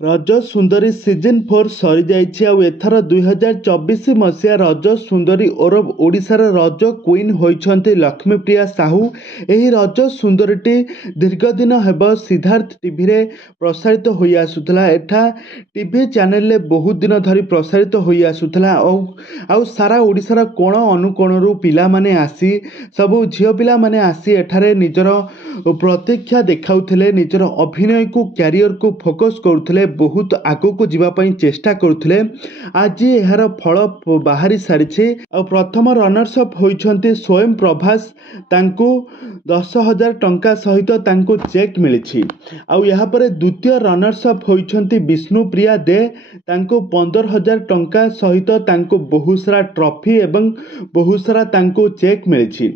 रज सुंदरी सीजन 4 सरी जाइछि आउ एथर 2024 मसीहा रज सुंदरी ओरफ ओडिशार रज क्वीन होइछन्ति लक्ष्मीप्रिया साहू। एही रज सुंदरीटी दीर्घ दिन हेब सिद्धार्थ टीवी रे प्रसारित होई आसुथला। एठा टीवी चैनल ले बहुत दिन धरी प्रसारित होई आसुथला आउ सारा ओडिशार कोण अनुकोणरू पिला माने आसी सबु झियो पिला माने आसी एठारे निजर प्रतीक्षा देखाउथिले, निजर अभिनय को कैरियर को फोकस करुथिले, बहुत आगो को जीवापाई चेष्टा करुथिले। आज यार फल बाहरी सारी आ प्रथम रनर्स अप होइछन्ति स्वयं प्रभास, तांको 10,000 टंका सहित तांको चेक मिलिछि। आउ यहाँ पर द्वितीय रनर्स अप होइछन्ति विष्णुप्रिया दे, तांको 15,000 टंका सहित तांको बहुत सारा ट्रॉफी एवं बहुत सारा तांको चेक मिलिछि।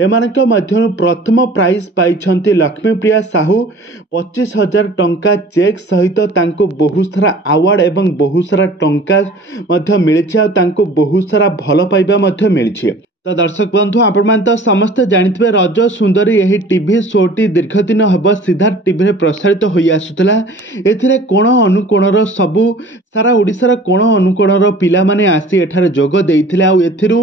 एमानक मध्यरु प्रथम प्राइज पाइछन्ति लक्ष्मीप्रिया साहू 25,000 टंका चेक सहित तांको बहुत सारा अवार्ड एवं बहुत सारा टंका मध्य मिलिछि आ तांको बहुत सारा भल पाइबा मध्य मिलिछि। तो दर्शक बंधु आपण मान तो समस्ते जानिथिबे रज सुंदरी यही टीवी शोटी दीर्घ दिन हब सिद्धार्थ टीवी रे प्रसारित होई आसुतला। एथिरे कोण अनुकोणर सबु सारा ओडिशार कोण अनुकोणर पिला माने आसी एठारे जोग देइथिले आउ एथिरु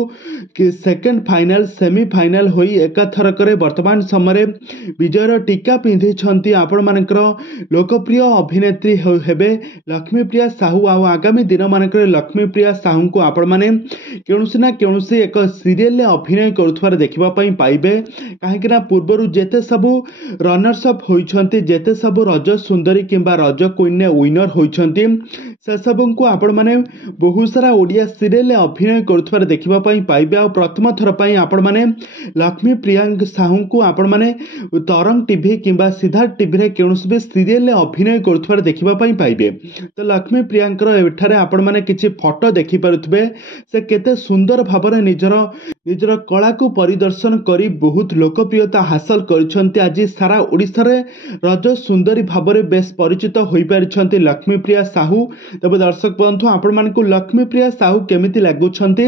सेकंड फाइनल सेमी फाइनल होई एकाथर करे वर्तमान समय विजयर टीका पिंधि छंती आपण मानकर लोकप्रिय अभिनेत्री हेबे लक्ष्मीप्रिया साहू। आउ आगामी दिन मानकर लक्ष्मीप्रिया साहू को आपण माने केउसी ना केउसी एक सीरियल अभिनय करुथवार देखिबा पई पाइबे, काहेकि पूर्वर जेते सबु रनर्स अप होइछन्ति, जेते सबु रज सुंदरी किंबा रज क्वीन ने विनर होइछन्ति, से सबु को आपण माने बहुत सारा ओडिया सीरियल अभिनय करुथवार देखिबा पई पाइबे। आ प्रथम थर पई आपण माने लक्ष्मीप्रिया साहू को आपण माने तरंग टीवी किंबा सिद्धार्थ टीवी रे केउसी भी सीरियल अभिनय करुथवार देखिबा पई पाइबे। तो लक्ष्मीप्रियांकर एठारे आपण माने किछि फोटो देखि पारुथबे, से केते सुंदर भाबरे निजर कला को परिदर्शन करी बहुत लोकप्रियता हासिल करिसंती। आज सारा ओडिसा रे रज सुंदरी भाबरे बेस परिचित होई पारिसंती लक्ष्मीप्रिया साहू। तबे दर्शक बंधु आपण मानकु लक्ष्मीप्रिया साहू केमिति लागुछंती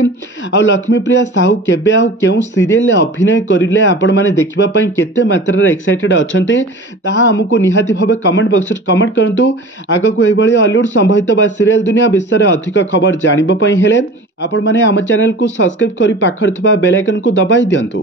आ लक्ष्मीप्रिया साहू केबे आ केउ सीरियल अभिनय करिले आपण माने देखिबा पई केते मात्रा रे एक्साइटेड अछंती, ताहा हमकु निहाती भाबे कमेंट बॉक्स रे कमेंट करंतु। आगकु एभली हॉलीवुड संबंधित बा सीरियल दुनिया विषय रे अधिक खबर जानिबा पई हेले आपण माने हम चैनल को सब्सक्राइब करी पाखर थबा बेल आइकन को दबाई दियंतु।